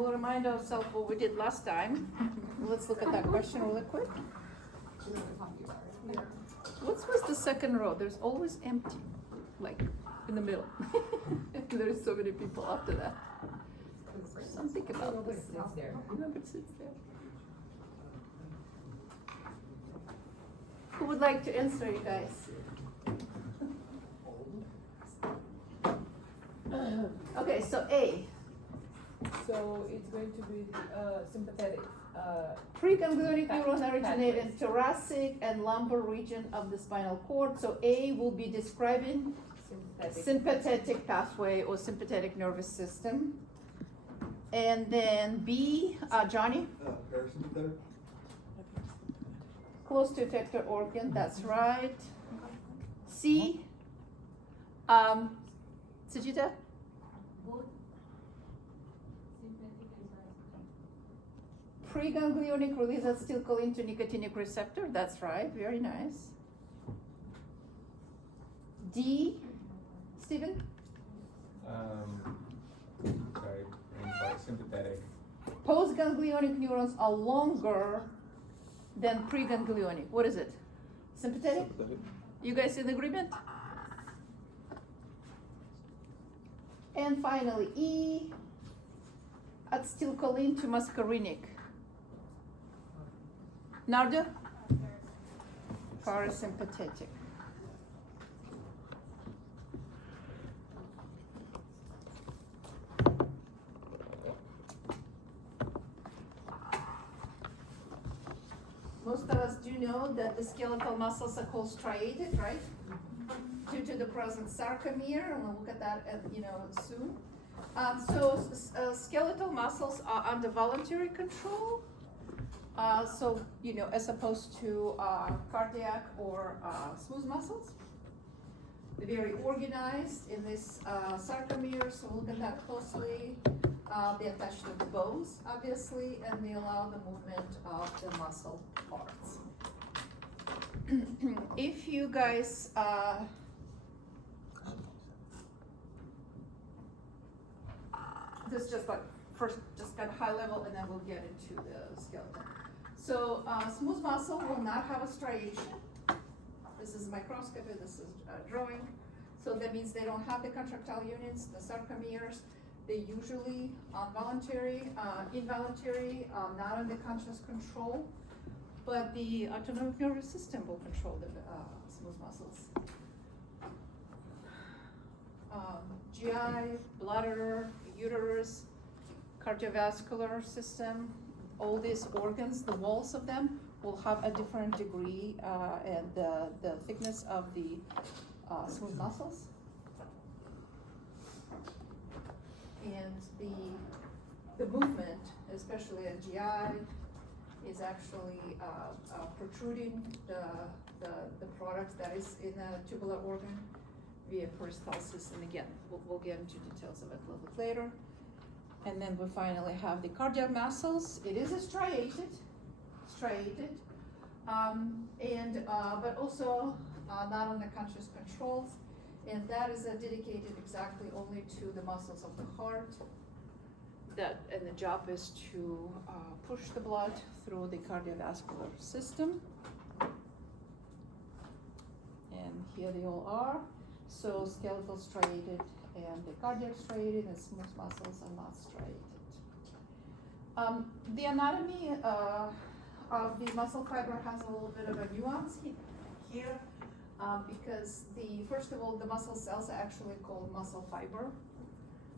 we'll remind ourselves what we did last time. Let's look at that question really quick. What's with the second row? There's always empty, like in the middle. There's so many people after that. Something about this. Nobody sits there. Who would like to answer, you guys? Okay, so A. So it's going to be sympathetic. Preganglionic neuron originate in thoracic and lumbar region of the spinal cord. So A will be describing sympathetic pathway or sympathetic nervous system. And then B, Johnny? Parasympathetic. Close to effector organ, that's right. C, Sujita? Preganglionic release acetylcholine to nicotinic receptor, that's right, very nice. D, Stephen? Sorry, sympathetic. Postganglionic neurons are longer than preganglionic. What is it? Sympathetic? You guys in agreement? And finally, E, acetylcholine to muscarinic. Narda? Parasympathetic. Most of us do know that the skeletal muscles are called striated, right? Due to the present sarcomere, and we'll look at that soon. Skeletal muscles are under voluntary control. As opposed to cardiac or smooth muscles. They're very organized in this sarcomere, so look at that closely. They're attached to the bones, obviously, and they allow the movement of the muscle parts. If you guys this is just like first just kind of high level, and then we'll get into the skeleton. So smooth muscle will not have a striation. This is microscopy, this is drawing. So that means they don't have the contractile units, the sarcomeres. They usually involuntary, not under conscious control, but the autonomic nervous system will control the smooth muscles. GI, bladder, uterus, cardiovascular system, all these organs, the walls of them will have a different degree and the thickness of the smooth muscles. And the movement, especially at GI, is actually protruding the product that is in a tubular organ via peristalsis. And again, we'll get into details of it a little bit later. And then we finally have the cardiac muscles. It is a striated, but also not under conscious controls. And that is dedicated exactly only to the muscles of the heart. And the job is to push the blood through the cardiovascular system. And here they all are. So skeletal striated and the cardiac striated, and smooth muscles are not striated. The anatomy of the muscle fiber has a little bit of a nuance here. Because first of all, the muscle cells are actually called muscle fiber.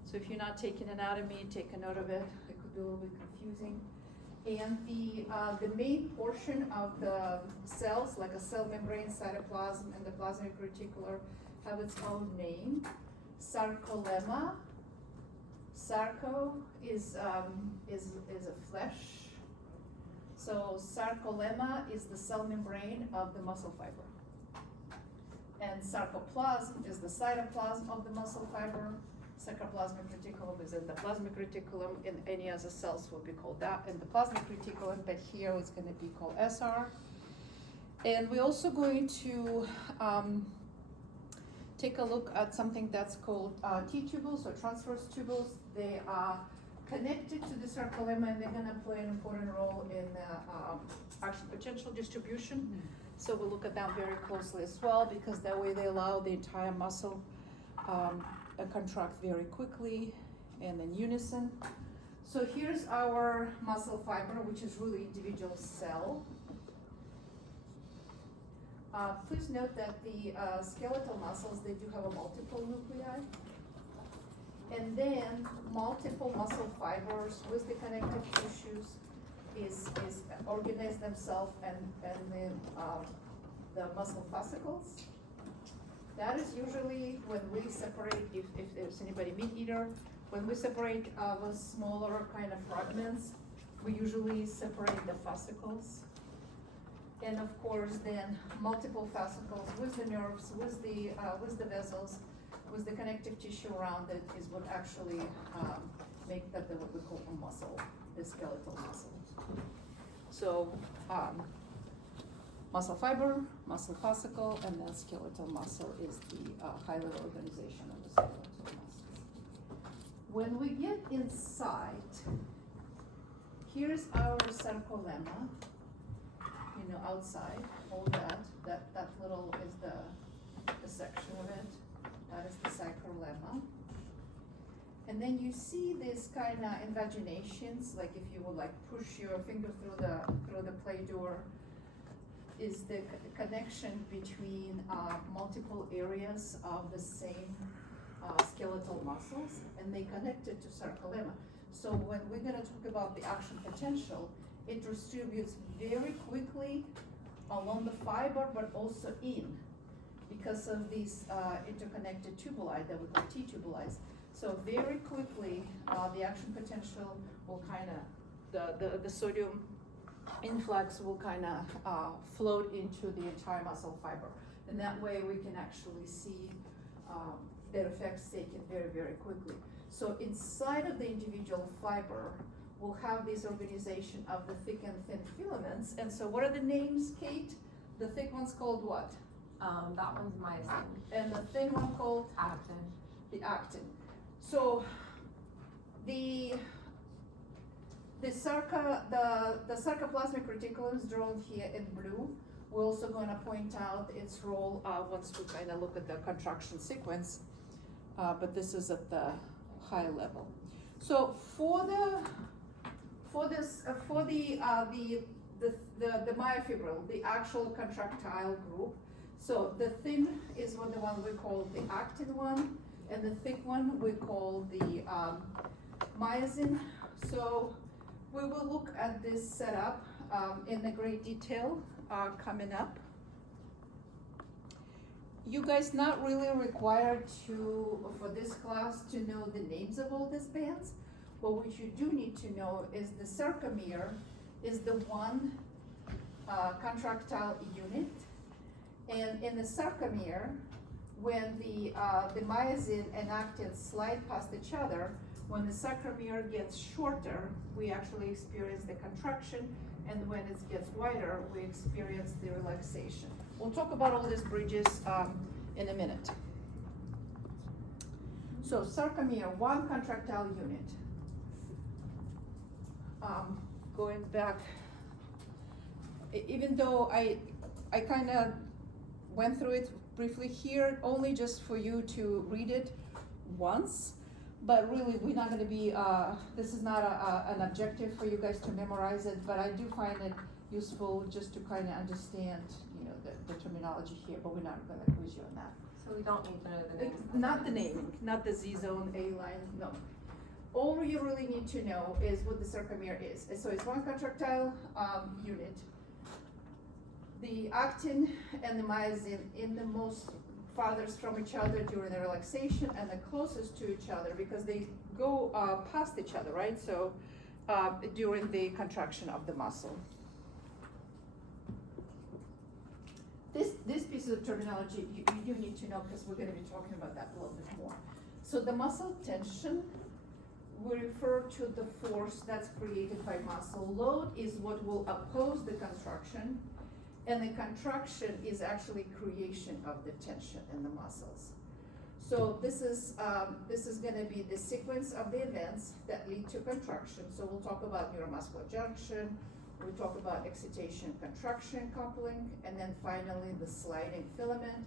So if you're not taking anatomy, take a note of it. It could be a little bit confusing. And the main portion of the cells, like a cell membrane, cytoplasm, and the plasmic reticular, have its own name. Sarcolemma. Sarco is a flesh. So sarcolemma is the cell membrane of the muscle fiber. And sarcoplasm is the cytoplasm of the muscle fiber. Sarcoplasmic reticulum is in the plasmic reticulum, and any other cells will be called that in the plasmic reticulum, but here it's going to be called SR. And we're also going to take a look at something that's called T-tubules or transverse tubules. They are connected to the sarcolemma, and they're gonna play an important role in action potential distribution. So we'll look at them very closely as well, because that way they allow the entire muscle contract very quickly and in unison. So here's our muscle fiber, which is really individual cell. Please note that the skeletal muscles, they do have a multiple nuclei. And then multiple muscle fibers with the connective tissues is organize themselves and then the muscle fascicles. That is usually when we separate, if there's anybody meat eater, when we separate the smaller kind of fragments, we usually separate the fascicles. And of course, then multiple fascicles with the nerves, with the vessels, with the connective tissue around it is what actually make that what we call a muscle, the skeletal muscle. So muscle fiber, muscle fascicle, and then skeletal muscle is the high-level organization of the skeletal muscles. When we get inside, here's our sarcolemma. Outside, all that little is the section of it. That is the sarcolemma. And then you see this kind of invaginations, like if you would like push your finger through the play door, is the connection between multiple areas of the same skeletal muscles, and they connect it to sarcolemma. So when we're gonna talk about the action potential, it distributes very quickly along the fiber, but also in, because of these interconnected tubuli that we call T-tubuli. So very quickly, the action potential will the sodium influx will float into the entire muscle fiber. And that way we can actually see their effects taken very, very quickly. So inside of the individual fiber, we'll have this organization of the thick and thin filaments. And so what are the names, Kate? The thick one's called what? That one's myosin. And the thin one called? Actin. The actin. So the sarcoplasmic reticulum is drawn here in blue. We're also going to point out its role once we kind of look at the contraction sequence, but this is at the high level. So for the myofibril, the actual contractile group, so the thin is the one we call the actin one, and the thick one we call the myosin. So we will look at this setup in a great detail coming up. You guys not really required for this class to know the names of all these bands, but what you do need to know is the sarcomere is the one contractile unit, and in the sarcomere, when the myosin and actin slide past each other, when the sarcomere gets shorter, we actually experience the contraction, and when it gets wider, we experience the relaxation. We'll talk about all these bridges in a minute. So sarcomere, one contractile unit. Going back, even though I kind of went through it briefly here, only just for you to read it once, but really we're not going to be, this is not an objective for you guys to memorize it, but I do find it useful just to kind of understand, the terminology here, but we're not going to quiz you on that. So we don't need to know the names. Not the naming, not the Z zone, A line, no. All you really need to know is what the sarcomere is. So it's one contractile unit. The actin and the myosin in the most farthest from each other during the relaxation, and the closest to each other because they go past each other, right? So during the contraction of the muscle. This piece of terminology you do need to know because we're going to be talking about that a little bit more. So the muscle tension, we refer to the force that's created by muscle. Load is what will oppose the contraction, and the contraction is actually creation of the tension in the muscles. So this is gonna be the sequence of the events that lead to contraction. So we'll talk about neuromuscular junction, we'll talk about excitation, contraction, coupling, and then finally the sliding filament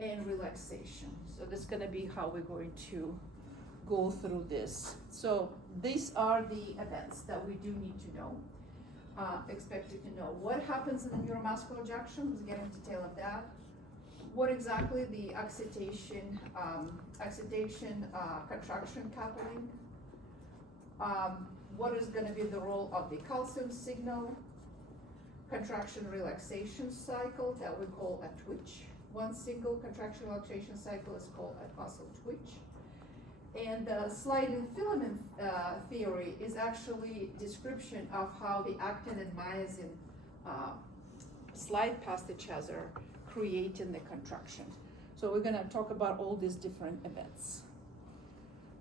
and relaxation. So this is gonna be how we're going to go through this. So these are the events that we do need to know, expected to know. What happens in the neuromuscular junction? Let's get into detail of that. What exactly the excitation, contraction, coupling. What is gonna be the role of the calcium signal, contraction relaxation cycle that we call a twitch. One single contraction relaxation cycle is called a muscle twitch. And the sliding filament theory is actually description of how the actin and myosin slide past each other, creating the contraction. So we're gonna talk about all these different events.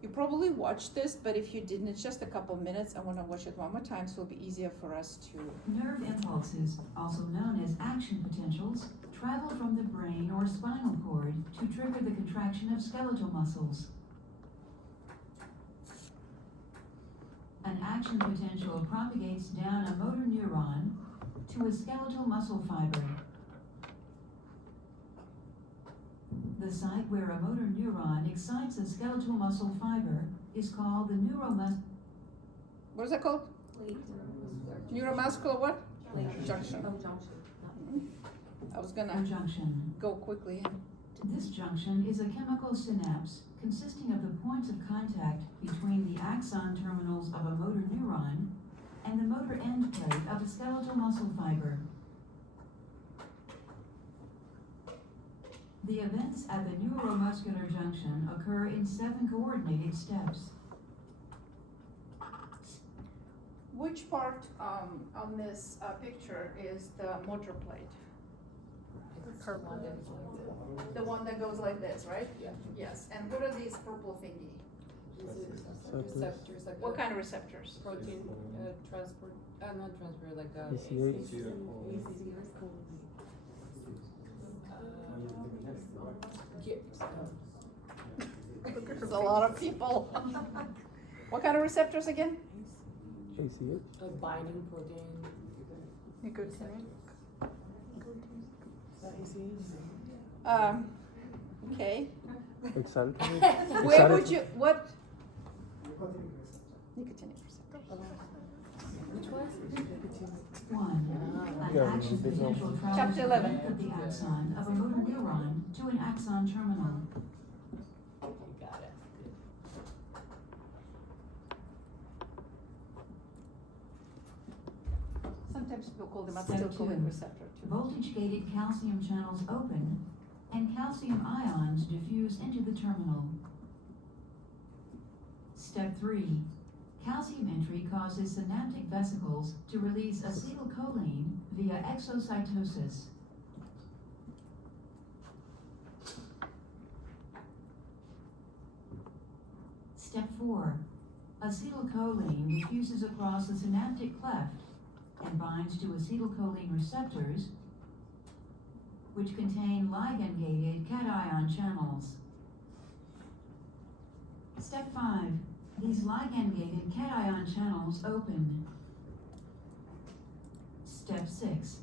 You probably watched this, but if you didn't, it's just a couple minutes. I wanna watch it one more time so it'll be easier for us to. Nerve impulses, also known as action potentials, travel from the brain or spinal cord to trigger the contraction of skeletal muscles. An action potential propagates down a motor neuron to a skeletal muscle fiber. The site where a motor neuron excites a skeletal muscle fiber is called the What is that called? Neuromuscular what? Junction. Oh, junction. I was gonna junction. go quickly. This junction is a chemical synapse consisting of the points of contact between the axon terminals of a motor neuron and the motor end plate of a skeletal muscle fiber. The events at the neuromuscular junction occur in 7 coordinated steps. Which part on this picture is the motor plate? The one that goes like this, right? Yeah. Yes, and what are these purple thingy? Receptors, like What a kind of receptors? protein transport, not transport, like a. There's a lot of people. What kind of receptors again? ACH? A binding protein. Okay. Excitatory? Where would you, what? Nicotinic receptor. Which one? 1. An Yeah, action there's potential also- travels Chapter from the 11. length of the axon of a motor neuron to an axon terminal. Got it. Sometimes people call them Step acetylcholine 2. receptor too. Voltage-gated calcium channels open and calcium ions diffuse into the terminal. Step 3. Calcium entry causes synaptic vesicles to release acetylcholine via exocytosis. Step 4. Acetylcholine diffuses across the synaptic cleft and binds to acetylcholine receptors, which contain ligand-gated cation channels. Step 5. These ligand-gated cation channels open. Step 6.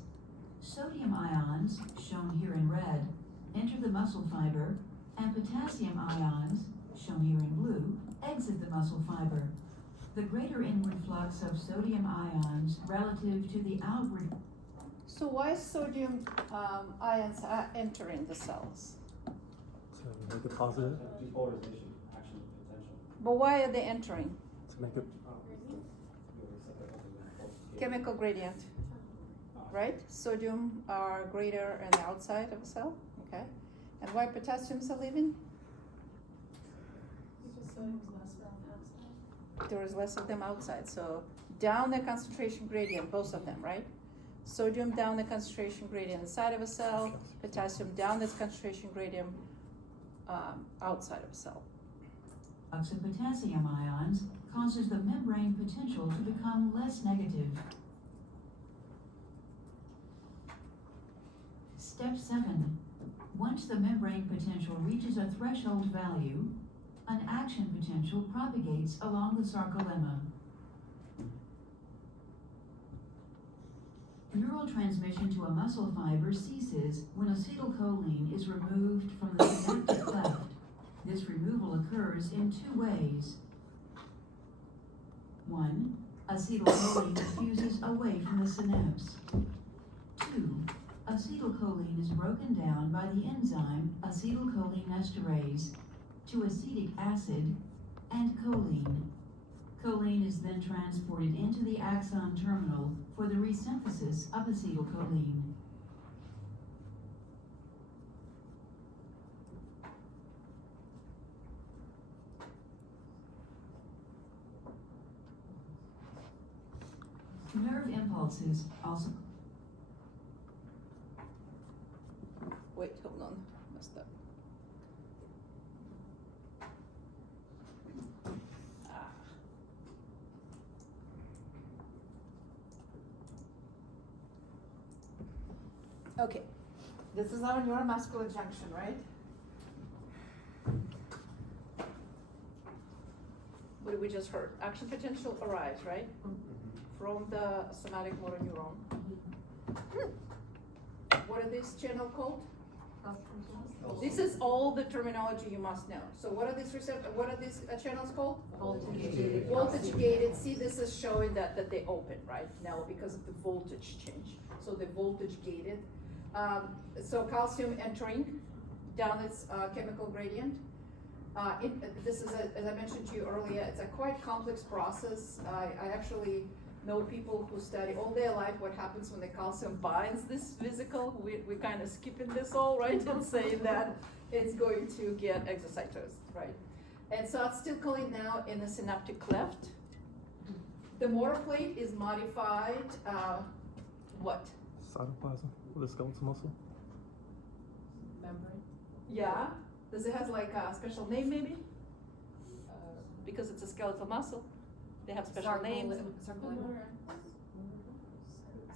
Sodium ions, shown here in red, enter the muscle fiber, and potassium ions, shown here in blue, exit the muscle fiber. The greater inward flux of sodium ions relative to the outward. So why sodium ions are entering the cells? So make it positive, Depolarization, action potential. But why are they entering? to make it, Chemical gradient, right? Sodium are greater on the outside of a cell, okay? And why potassiums are leaving? There is less of them outside, so down the concentration gradient, both of them, right? Sodium down the concentration gradient inside of a cell, potassium down this concentration gradient outside of a cell. Flux of potassium ions causes the membrane potential to become less negative. Step 7. Once the membrane potential reaches a threshold value, an action potential propagates along the sarcolemma. Neural transmission to a muscle fiber ceases when acetylcholine is removed from the synaptic cleft. This removal occurs in two ways. 1. Acetylcholine diffuses away from the synapse. 2. Acetylcholine is broken down by the enzyme acetylcholinesterase to acetic acid and choline. Choline is then transported into the axon terminal for the resynthesis of acetylcholine. Nerve impulses also. Wait, hold on, messed up. Okay, this is our neuromuscular junction, right? What did we just heard? Action potential arrives, right? From the somatic motor neuron. What are these channel called? This is all the terminology you must know. So what are these what are these channels called? Voltage. Voltage gated. See, this is showing that they open right now because of the voltage change. So the voltage gated. So calcium entering down its chemical gradient. This is, as I mentioned to you earlier, it's a quite complex process. I actually know people who study all their life what happens when the calcium binds this vesicle. We kind of skipping this all, right? And saying that it's going to get exocytosed, right? And so acetylcholine now in the synaptic cleft. The motor plate is modified, what? Cytoplasm with a skeletal muscle. Membrane. Yeah, does it have like a special name maybe? Because it's a skeletal muscle, they have special names.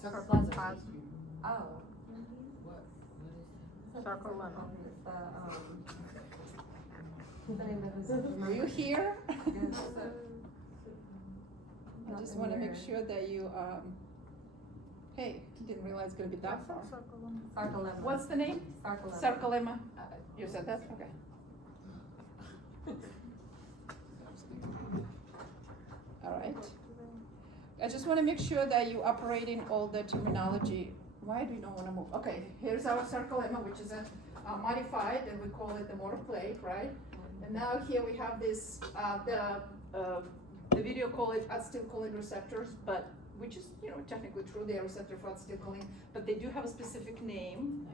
Sarcoplasm. Oh. Sarcolemma. The name of Are you here? Yes. I just wanna make sure that you, hey, didn't realize it's gonna be that far. Sarcolemma. What's the name? Sarcolemma. Sarcolemma. You said that? Okay. All right. I just wanna make sure that you operating all the terminology. Why do you not wanna move? Okay, here's our sarcolemma, which is a modified, and we call it the motor plate, right? And now here we have this, the video call it acetylcholine receptors, but which is, technically true, they are receptor for acetylcholine, but they do have a specific name,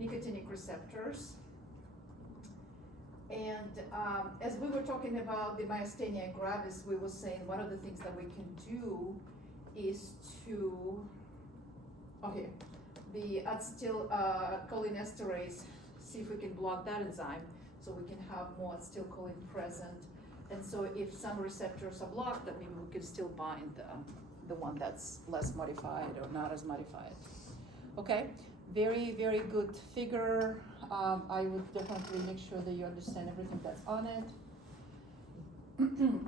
nicotinic receptors. And as we were talking about the myasthenia gravis, we were saying one of the things that we can do is to, the acetylcholinesterase, see if we can block that enzyme so we can have more acetylcholine present. And so if some receptors are blocked, then maybe we can still bind the one that's less modified or not as modified. Okay, very, very good figure. I would definitely make sure that you understand everything that's on it.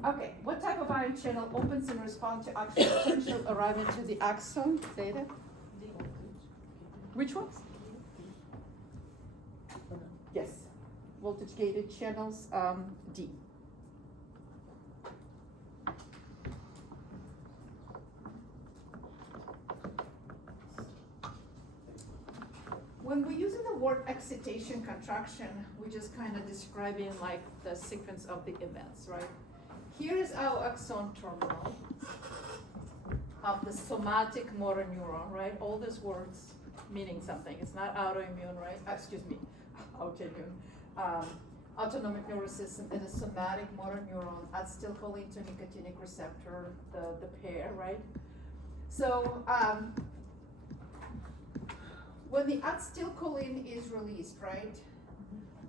Okay, what type of ion channel opens in response to action potential arriving to the axon? Theta? Which ones? Yes, voltage gated channels, D. When we're using the word excitation contraction, we're just kind of describing like the sequence of the events, right? Here is our axon terminal of the somatic motor neuron, right? All these words meaning something. It's not autoimmune, right? Autoimmune. Autonomic nervous system and a somatic motor neuron, acetylcholine to nicotinic receptor, the pair, right? So, when the acetylcholine is released, right,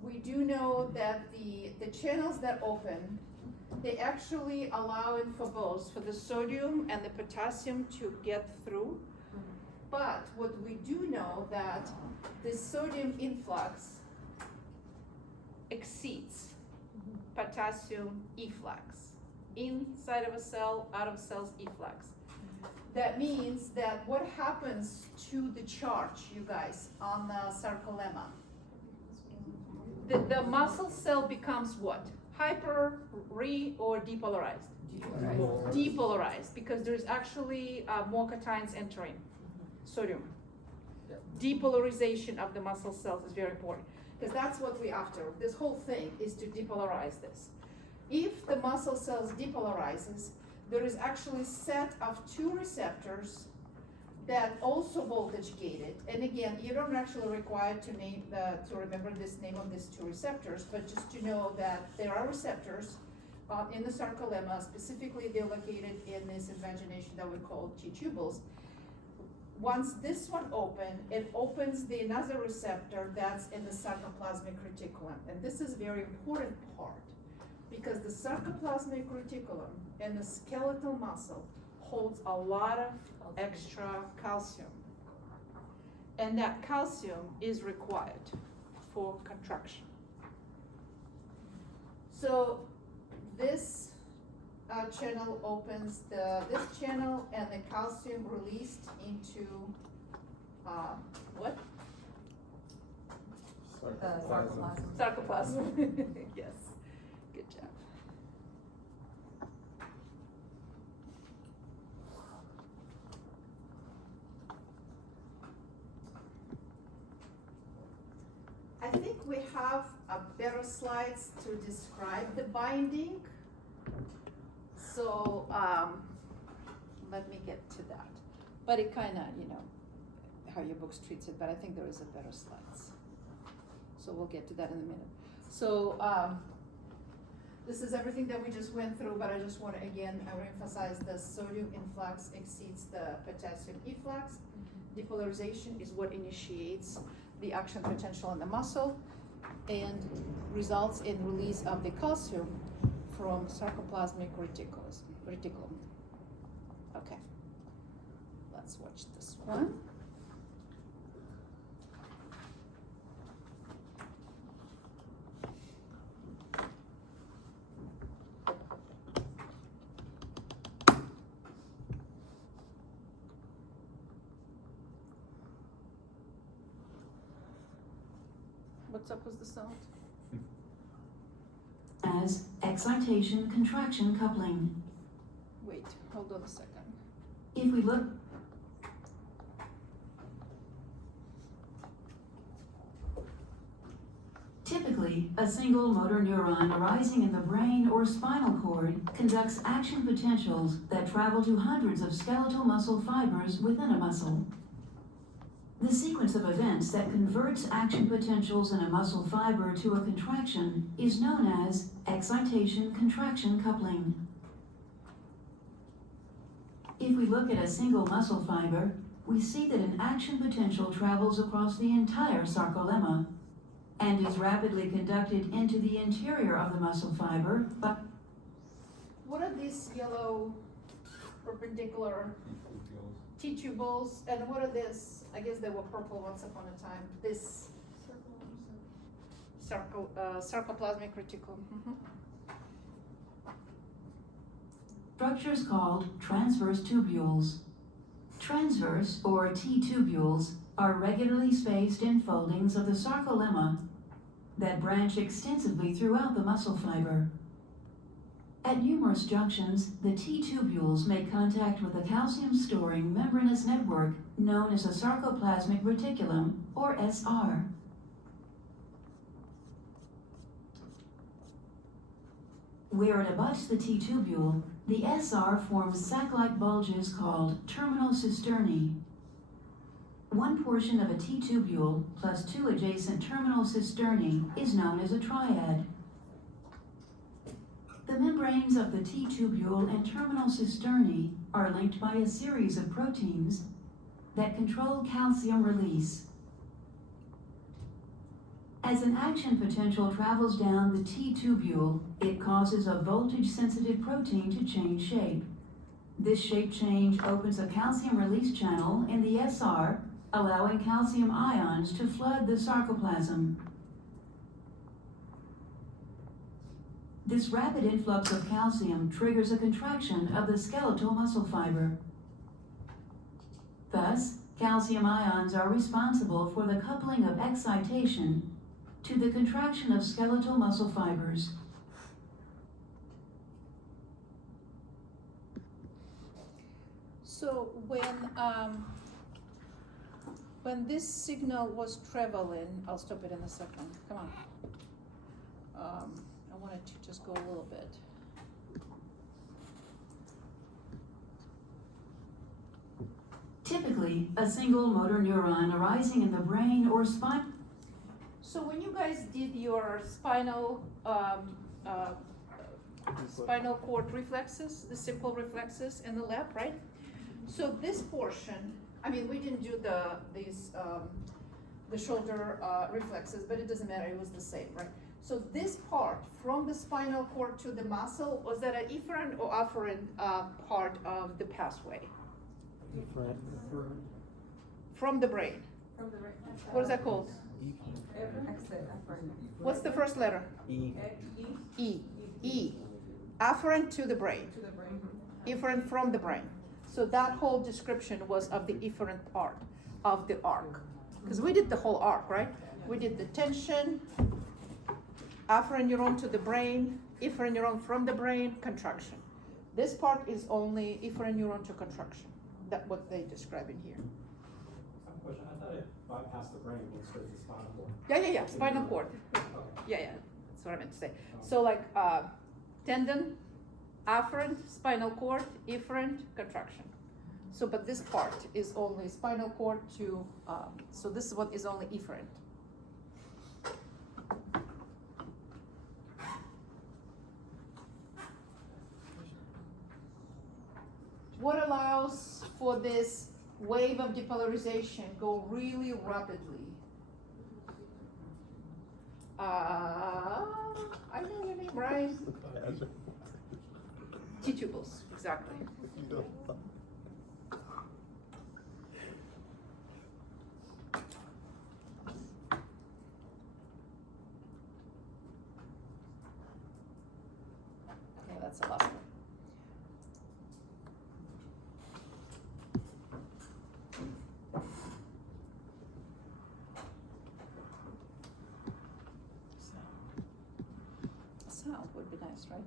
we do know that the channels that open, they actually allow it for both, for the sodium and the potassium to get through. But what we do know that the sodium influx exceeds potassium efflux. Inside of a cell, out of cells efflux. That means that what happens to the charge, you guys, on the sarcolemma? The muscle cell becomes what? Hyper, or depolarized? Depolarized, because there's actually more cations entering sodium. Depolarization of the muscle cells is very important, because that's what we're after. This whole thing is to depolarize this. If the muscle cells depolarizes, there is actually a set of 2 receptors that also voltage gated. And again, you don't actually require to remember this name of these 2 receptors, but just to know that there are receptors in the sarcolemma. Specifically, they're located in this invagination that we call T-tubules. Once this one it opens the another receptor that's in the sarcoplasmic reticulum. And this is a very important part, because the sarcoplasmic reticulum and the skeletal muscle holds a lot of extra calcium. And that calcium is required for contraction. So this channel opens this channel, and the calcium released into what? Sarcoplasm. Sarcoplasm. Yes. Good job. I think we have a better slides to describe the binding. So let me get to that. But it kind of, how your books treats it, but I think there is a better slides. So we'll get to that in a minute. So this is everything that we just went through, but I just want to again emphasize the sodium influx exceeds the potassium efflux. Depolarization is what initiates the action potential in the muscle and results in release of the calcium from sarcoplasmic reticulum. Okay, let's watch this one. What's up with the sound? As excitation-contraction coupling. Wait, hold on a second. If we look Typically, a single motor neuron arising in the brain or spinal cord conducts action potentials that travel to hundreds of skeletal muscle fibers within a muscle. The sequence of events that converts action potentials in a muscle fiber to a contraction is known as excitation-contraction coupling. If we look at a single muscle fiber, we see that an action potential travels across the entire sarcolemma and is rapidly conducted into the interior of the muscle fiber. But what are these yellow perpendicular T-tubules, and what are this? I guess they were purple once upon a time. This sarcoplasmic reticulum. structures called transverse tubules. Transverse, or T-tubules, are regularly spaced enfoldings of the sarcolemma that branch extensively throughout the muscle fiber. At numerous junctions, the T-tubules make contact with a calcium-storing membranous network known as a sarcoplasmic reticulum, or SR. Where it abuts the T-tubule, the SR forms sac-like bulges called terminal cisternae. One portion of a T-tubule plus 2 adjacent terminal cisternae is known as a triad. The membranes of the T-tubule and terminal cisternae are linked by a series of proteins that control calcium release. As an action potential travels down the T-tubule, it causes a voltage-sensitive protein to change shape. This shape change opens a calcium release channel in the SR, allowing calcium ions to flood the sarcoplasm. This rapid influx of calcium triggers a contraction of the skeletal muscle fiber. Thus, calcium ions are responsible for the coupling of excitation to the contraction of skeletal muscle fibers. So when this signal was traveling, I'll stop it in a second, come on. I wanted to just go a little bit. Typically, a single motor neuron arising in the brain or spine. So when you guys did your spinal cord reflexes, the simple reflexes in the lab, right? So this portion, I mean, we didn't do the shoulder reflexes, but it doesn't matter, it was the same, right? So this part, from the spinal cord to the muscle, was that an efferent or afferent part of the pathway? From the brain. From the right. What is that called? Exit, afferent. What's the first letter? E. E. E. Afferent to the brain. To the brain. Efferent from the brain. So that whole description was of the efferent part of the arc. Because we did the whole arc, right? We did the tension, afferent neuron to the brain, efferent neuron from the brain, contraction. This part is only efferent neuron to contraction. That's what they describe in here. I have a question. I thought it bypassed the brain and straight to the spinal cord. Yeah, spinal cord. Okay. Yeah, that's what I meant to say. So like tendon, afferent, spinal cord, efferent, contraction. So, but this part is only spinal cord to, so this is what is only efferent. What allows for this wave of depolarization go really rapidly? I know your name, right? T-tubules, exactly. Okay, that's the last one. Sound would be nice, right?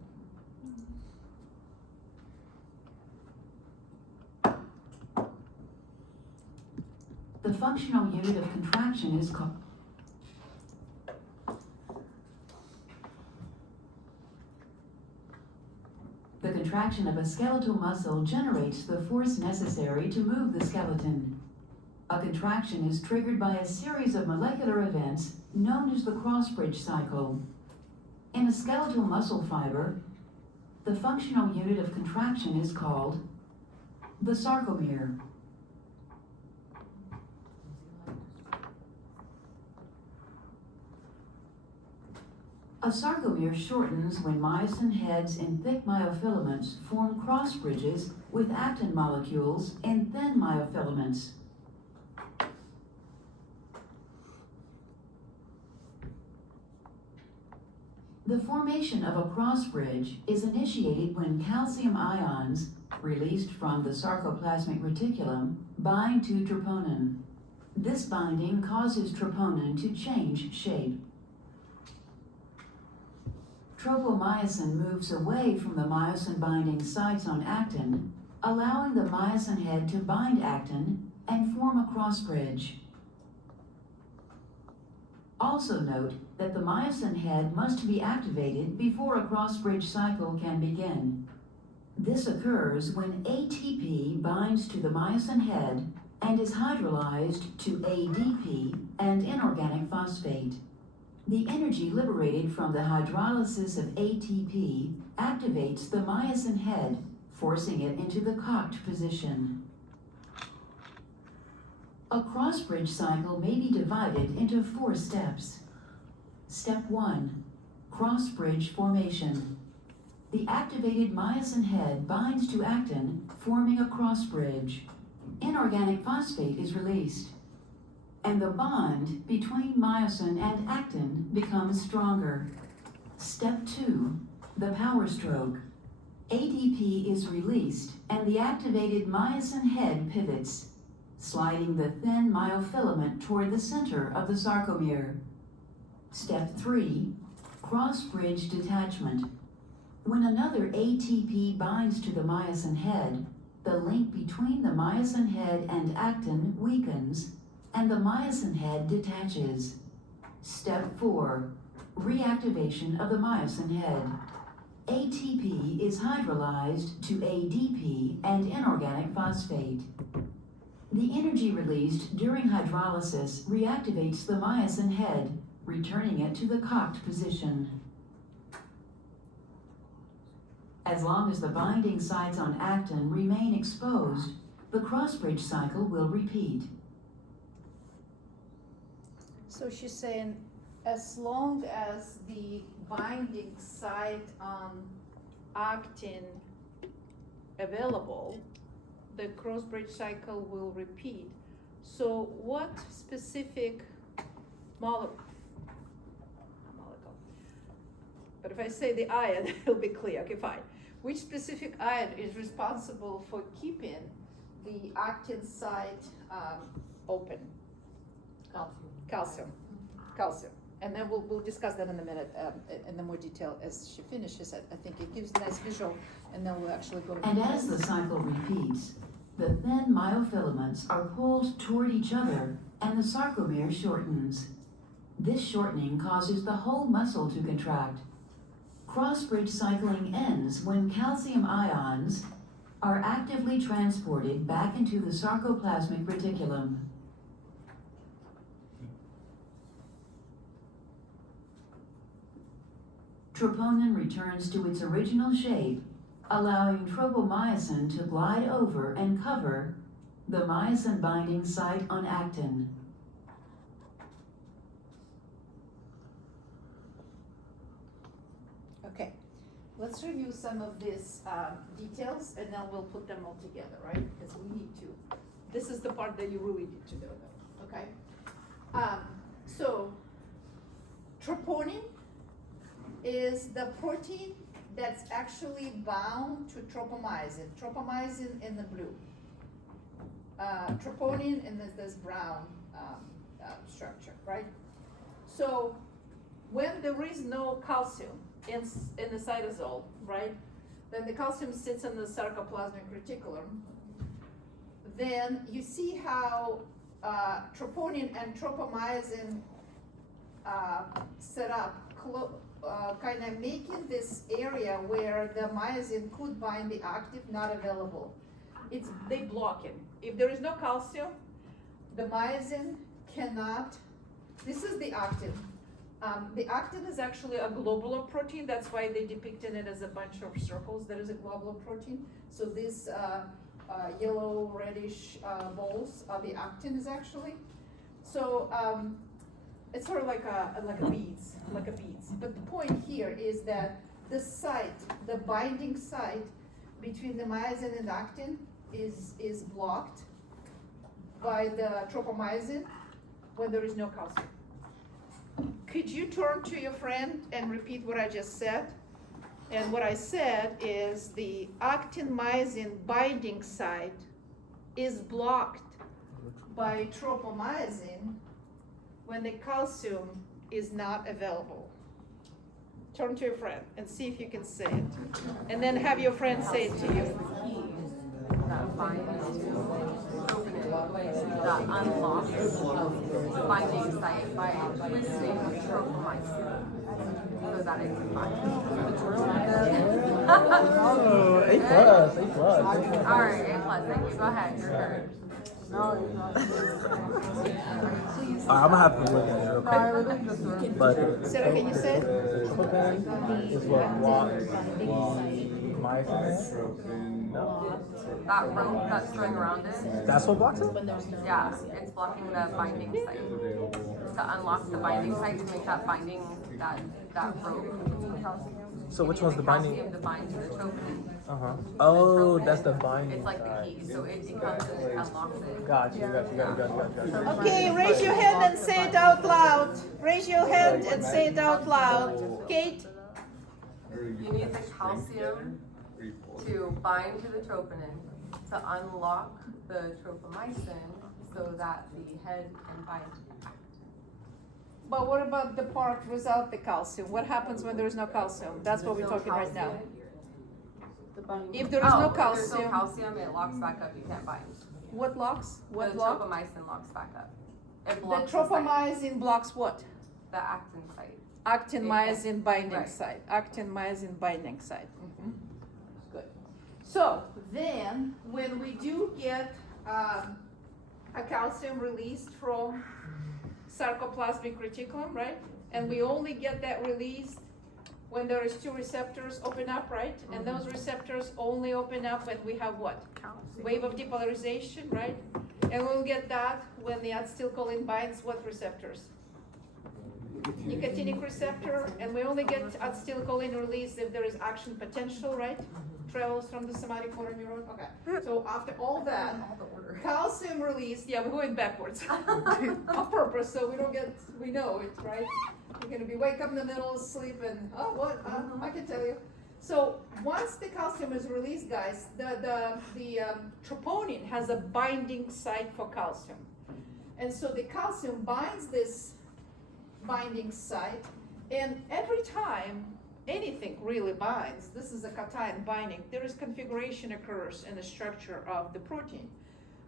The functional unit of contraction is called. The contraction of a skeletal muscle generates the force necessary to move the skeleton. A contraction is triggered by a series of molecular events known as the cross-bridge cycle. In a skeletal muscle fiber, the functional unit of contraction is called the sarcomere. A sarcomere shortens when myosin heads in thick myofilaments form cross bridges with actin molecules in thin myofilaments. The formation of a cross bridge is initiated when calcium ions, released from the sarcoplasmic reticulum, bind to troponin. This binding causes troponin to change shape. Tropomyosin moves away from the myosin-binding sites on actin, allowing the myosin head to bind actin and form a cross bridge. Also note that the myosin head must be activated before a cross-bridge cycle can begin. This occurs when ATP binds to the myosin head and is hydrolyzed to ADP and inorganic phosphate. The energy liberated from the hydrolysis of ATP activates the myosin head, forcing it into the cocked position. A cross-bridge cycle may be divided into 4 steps. Step 1, cross-bridge formation. The activated myosin head binds to actin, forming a cross-bridge. Inorganic phosphate is released, and the bond between myosin and actin becomes stronger. Step 2, the power stroke. ADP is released and the activated myosin head pivots, sliding the thin myofilament toward the center of the sarcomere. Step 3, cross-bridge detachment. When another ATP binds to the myosin head, the link between the myosin head and actin weakens, and the myosin head detaches. Step 4, reactivation of the myosin head. ATP is hydrolyzed to ADP and inorganic phosphate. The energy released during hydrolysis reactivates the myosin head, returning it to the cocked position. As long as the binding sites on actin remain exposed, the cross-bridge cycle will repeat. So she's saying, as long as the binding site on actin available, the cross-bridge cycle will repeat. So what specific molecule? But if I say the ion, it'll be clear. Okay, fine. Which specific ion is responsible for keeping the actin site open? Calcium. And then we'll discuss that in a minute in the more detail as she finishes. I think it gives a nice visual, and then we'll actually go to And as the cycle repeats, the thin myofilaments are pulled toward each other and the sarcomere shortens. This shortening causes the whole muscle to contract. Cross-bridge cycling ends when calcium ions are actively transported back into the sarcoplasmic reticulum. Troponin returns to its original shape, allowing tropomyosin to glide over and cover the myosin binding site on actin. Okay, let's review some of these details, and then we'll put them all together, right? Because we need to. This is the part that you really need to know, though, okay? So, troponin is the protein that's actually bound to tropomyosin. Tropomyosin in the blue. Troponin in this brown structure, right? So, when there is no calcium in the cytosol, right, then the calcium sits in the sarcoplasmic reticulum, then you see how troponin and tropomyosin set up, kind of making this area where the myosin could bind the active not available. They block it. If there is no calcium, the myosin cannot, this is the actin. The actin is actually a globular protein. That's why they depicted it as a bunch of circles. That is a globular protein. So these yellow reddish balls are the actin is actually. So it's sort of like a beads. But the point here is that the site, the binding site between the myosin and actin is blocked by the tropomyosin when there is no calcium. Could you turn to your friend and repeat what I just said? And what I said is the actin-myosin binding site is blocked by tropomyosin when the calcium is not available. Turn to your friend and see if you can say it. And then have your friend say it to you. That binds to troponin, that unlocks the binding site by loosening tropomyosin so that it can bind. Oh, A+. Alright, A+, thank you. Go ahead, your turn. I'm gonna have to look at it real quick. But Sarah, can you say it? troponin is what blocks myosin. No, That rope that's going around it, that's what blocks it. yeah, it's blocking the binding site. To unlock the binding site to make that binding, that rope. So which one's the binding? Calcium to bind to the troponin. Oh, that's the binding. It's like the key, so it becomes, it unlocks it. Got you. Okay, raise your hand and say it out loud. Raise your hand and say it out loud. Kate? Or You need the string calcium together, or you pull it? to bind to the troponin to unlock the tropomyosin so that the head can bind to the actin. But what about the part without the calcium? What happens when there is no calcium? That's what we're No talking right now. calcium. If there is no If there's no calcium, calcium, it locks back up, you can't bind. what locks? What The lock? tropomyosin locks back up. It The blocks the site, tropomyosin blocks what? the actin site. Actin myosin binding Right. site. Actin myosin binding site. Good. So then, when we do get a calcium released from sarcoplasmic reticulum, right? And we only get that released when there is two receptors open up, right? And those receptors only open up when we have what? Wave of depolarization, right? And we'll get that when the acetylcholine binds what receptors? Nicotinic receptor, and we only get acetylcholine release if there is action potential, right? Travels from the somatic motor neuron, okay. So after all that, All the order. calcium release, yeah, we're going backwards on purpose, so we don't get, we know it, right? We're gonna be wake up in the middle of sleep and, oh, what, I can tell you. So once the calcium is released, guys, the troponin has a binding site for calcium. And so the calcium binds this binding site, and every time anything really binds, this is a cation binding, there is configuration occurs in the structure of the protein.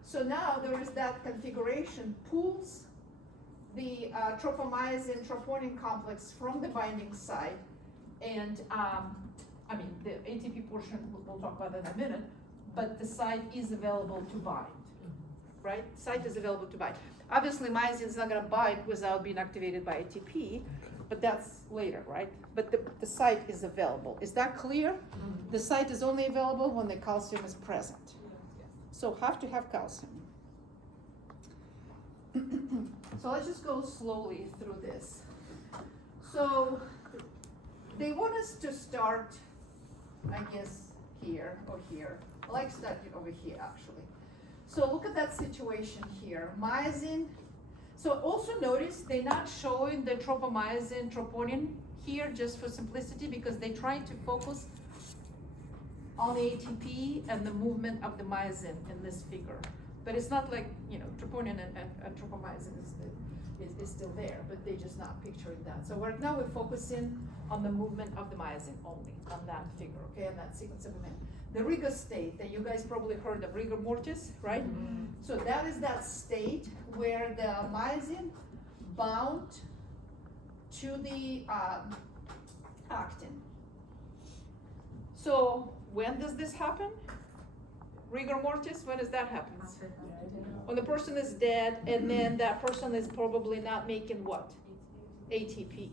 So now there is that configuration pulls the tropomyosin troponin complex from the binding site, and I mean the ATP portion we'll talk about that in a minute, but the site is available to bind, right? Site is available to bind. Obviously, myosin is not going to bind without being activated by ATP, but that's later, right? But the site is available. Is that clear? The site is only available when the calcium is present. So have to have calcium. So let's just go slowly through this. So they want us to start, I guess, here or here. I like starting over here, actually. So look at that situation here. Myosin. So also notice they're not showing the tropomyosin troponin here just for simplicity because they try to focus on the ATP and the movement of the myosin in this figure. But it's not like, you know, troponin and tropomyosin is still there, but they're just not picturing that. So right now we're focusing on the movement of the myosin only, on that figure, okay, on that sequence of events. The rigor state, that you guys probably heard of rigor mortis, right? Mm-hmm. So that is that state where the myosin bound to the actin. So when does this happen? Rigor mortis, when does that happen? When the person is dead and then that person is probably not making what? ATP.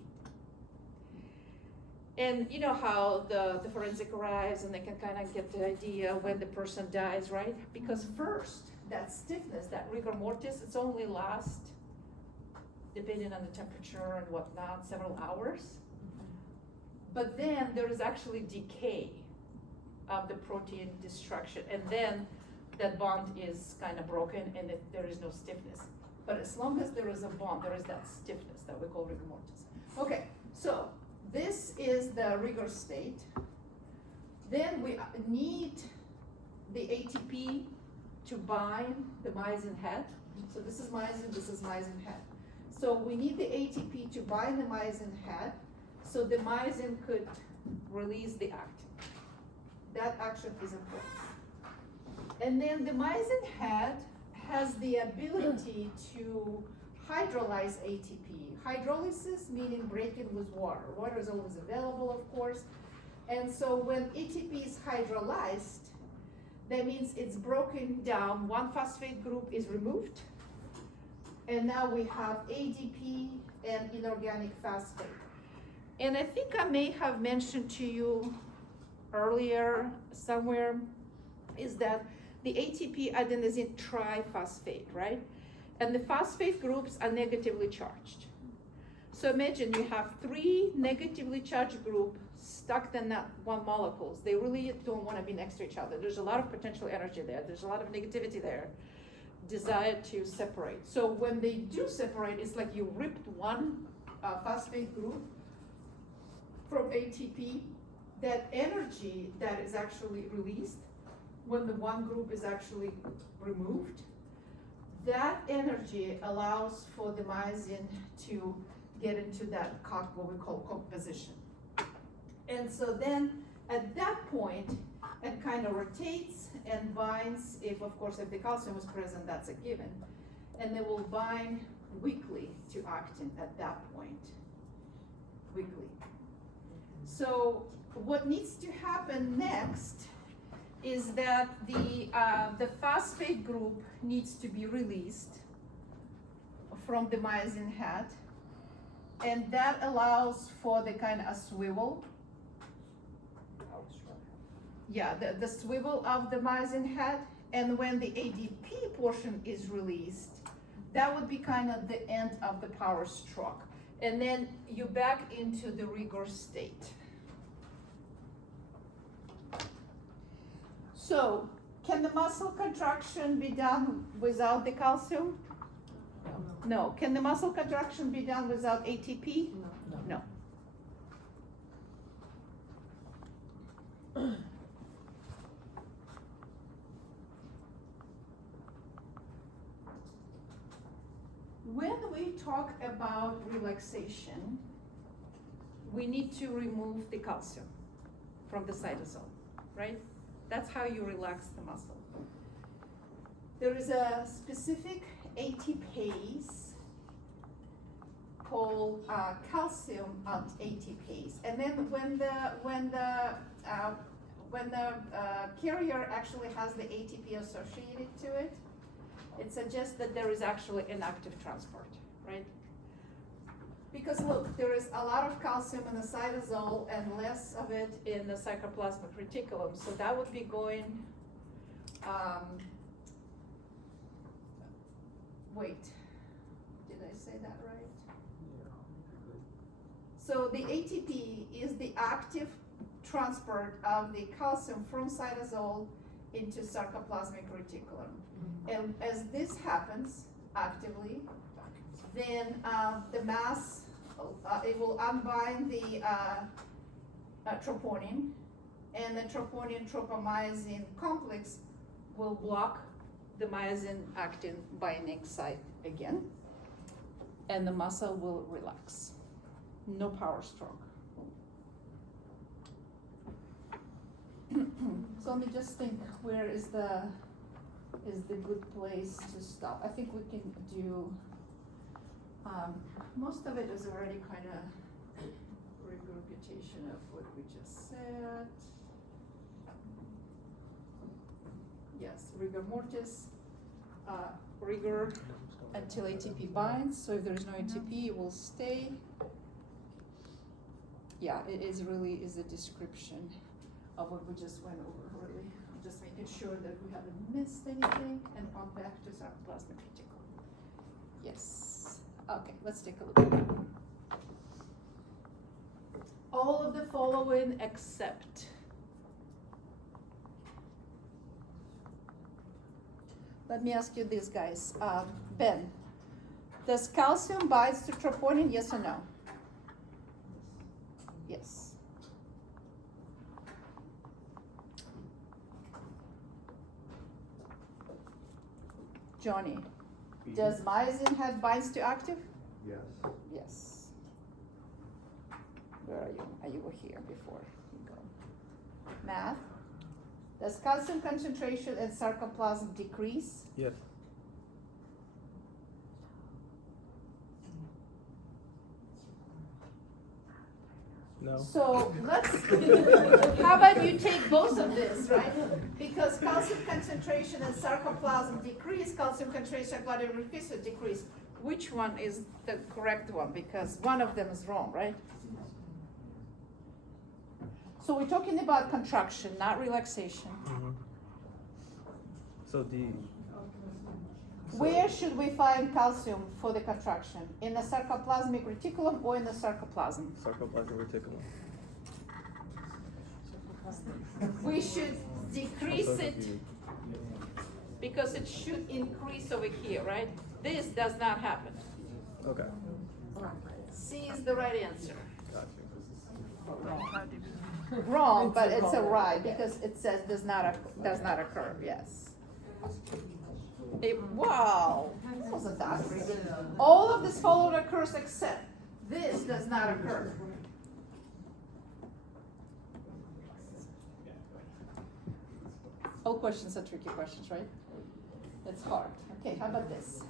And you know how the forensic arrives and they can kind of get the idea when the person dies, right? Because first, that stiffness, that rigor mortis, it's only lasts, depending on the temperature and whatnot, several hours. But then there is actually decay of the protein destruction, and then that bond is kind of broken and there is no stiffness. But as long as there is a bond, there is that stiffness that we call rigor mortis. Okay, so this is the rigor state. Then we need the ATP to bind the myosin head. So this is myosin head. So we need the ATP to bind the myosin head so the myosin could release the actin. That action is important. And then the myosin head has the ability to hydrolyze ATP. Hydrolysis meaning breaking with water. Water is always available, of course. And so when ATP is hydrolyzed, that means it's broken down. One phosphate group is removed. And now we have ADP and inorganic phosphate. And I think I may have mentioned to you earlier somewhere is that the ATP adenosine triphosphate, right? And the phosphate groups are negatively charged. So imagine you have 3 negatively charged groups stuck in that one molecules. They really don't want to be next to each other. There's a lot of potential energy there. There's a lot of negativity there. Desire to separate. So when they do separate, it's like you ripped one phosphate group from ATP that energy that is actually released when the one group is actually removed, that energy allows for the myosin to get into that what we call cock position. And so then at that point, it kind of rotates and binds, if the calcium is present, that's a given. And they will bind weakly to actin at that point, weakly. So what needs to happen next is that the phosphate group needs to be released from the myosin head, and that allows for the kind of a swivel. Yeah, the swivel of the myosin head, and when the ADP portion is released, that would be kind of the end of the power stroke. And then you back into the rigor state. So, can the muscle contraction be done without the calcium? No. Can the muscle contraction be done without ATP? No. When we talk about relaxation, we need to remove the calcium from the cytosol, right? That's how you relax the muscle. There is a specific ATPase called calcium ATPase, and then when the carrier actually has the ATP associated to it, it suggests that there is actually an active transport, right? Because look, there is a lot of calcium in the cytosol and less of it in the sarcoplasmic reticulum, so that would be going, wait, did I say that right? So the ATP is the active transport of the calcium from cytosol into sarcoplasmic reticulum. And as this happens actively, then the mass, it will unbind the troponin, and the troponin-tropomyosin complex will block the myosin-actin binding site again, and the muscle will relax. No power stroke. So let me just think, where is the good place to stop? I think we can do, most of it is already kind of regurgitation of what we just said. Yes, rigor mortis, rigor until ATP binds, so if there's no ATP, it will stay. Yeah, it is really is a description of what we just went over, really. Just making sure that we haven't missed anything, and on back to sarcoplasmic reticulum. Yes. Okay, let's take a look at that. All of the following except let me ask you this, guys. Ben, does calcium binds to troponin, yes or no? Yes. Johnny, does myosin have binds to active? Yes. Yes. Where are you? You were here before you go. Matt, does calcium concentration in sarcoplasm decrease? Yes. No. So let's, how about you take both of this, right? Because calcium concentration in sarcoplasm decrease, calcium concentration in blood and decrease. Which one is the correct one? Because one of them is wrong, right? So we're talking about contraction, not relaxation. Mm-hmm. So Where should we find calcium for the contraction? In the sarcoplasmic reticulum or in the sarcoplasm? sarcoplasmic reticulum. We should decrease I'm so it confused. because it should increase over here, right? This does not happen. Okay. C is the right answer. Gotcha. wrong, but it's a right, because it says does not occur, yes. Wow, this wasn't that crazy. All of this followed occurs except this does not occur. All questions are tricky questions, right? It's hard. Okay, how about this?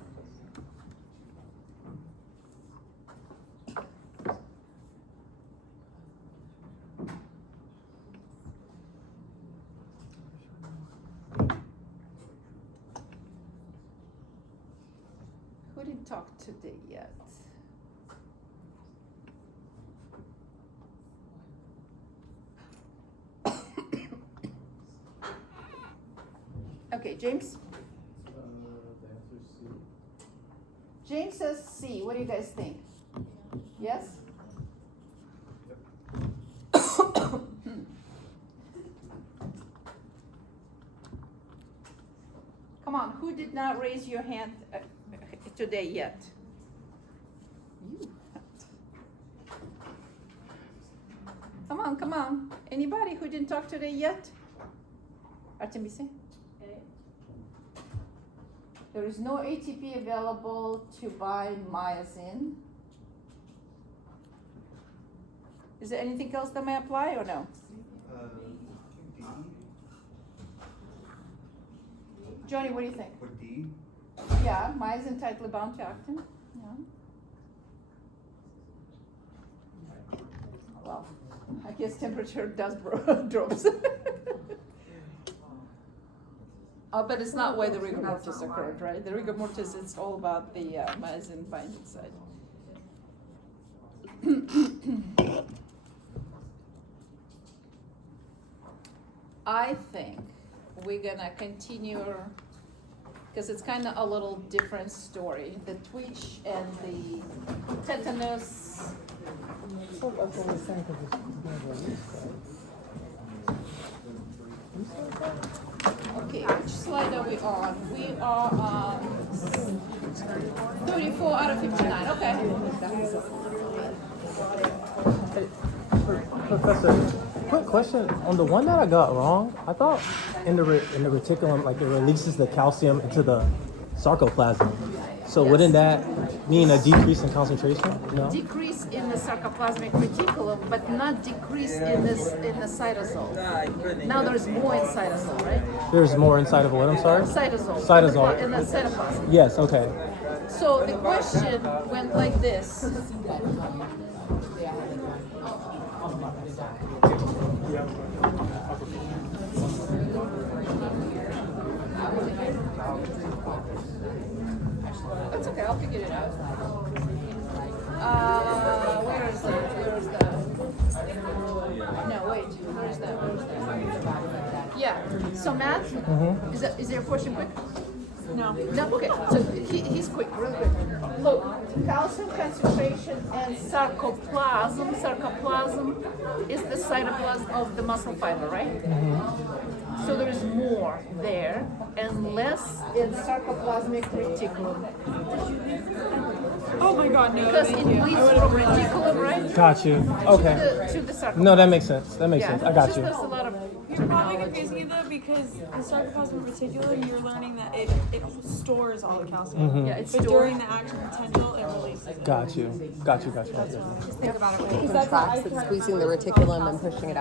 Who didn't talk today yet? Okay, James? The answer is C. James says C. What do you guys think? Yes? Come on, who did not raise your hand today yet? You. Come on. Anybody who didn't talk today yet? Artemisia? There is no ATP available to buy myosin. Is there anything else that may apply or no? D? Johnny, what do you think? Would D? Yeah, myosin tightly bound to actin. Yeah. Well, I guess temperature does drops. But it's not where the rigor mortis occurred, right? The rigor mortis, it's all about the myosin binding site. I think we're gonna continue, because it's kind of a little different story. The twitch and the tetanus. Okay, which slide are we on? We are on 34 out of 59, okay. Professor, quick question on the one that I got wrong. I thought in the reticulum, like it releases the calcium into the sarcoplasm. So Yes. wouldn't that mean a decrease in concentration? No. Decrease in the sarcoplasmic reticulum, but not decrease in the cytosol. Now there's more in cytosol, right? There's more inside of what? I'm sorry. Cytosol. Cytosol. In the cytoplasm. Yes. Okay. So the question went like this. That's okay, I'll figure it out. Where is that? No, wait, where is that? Yeah, so Matt, is there a question quick? No, okay, so he's quick, real quick. Look, calcium concentration and sarcoplasm is the cytoplasm of the muscle fiber, right? So there's more there and less in sarcoplasmic reticulum. Oh my god, no. Because it bleeds from reticulum, right? Got you. Okay. To the sarcoplasm. No, that makes sense. That makes Yeah, sense. I got it's you. just there's a lot of You're probably terminology. confusing it though because the sarcoplasmic reticulum, you're learning that it stores all the calcium. Yeah, it's But stored. during the action potential, it releases it. Got you. Got you. Think about it when it Because that's how I contracts, it's tried to squeezing the remember reticulum and pushing it out.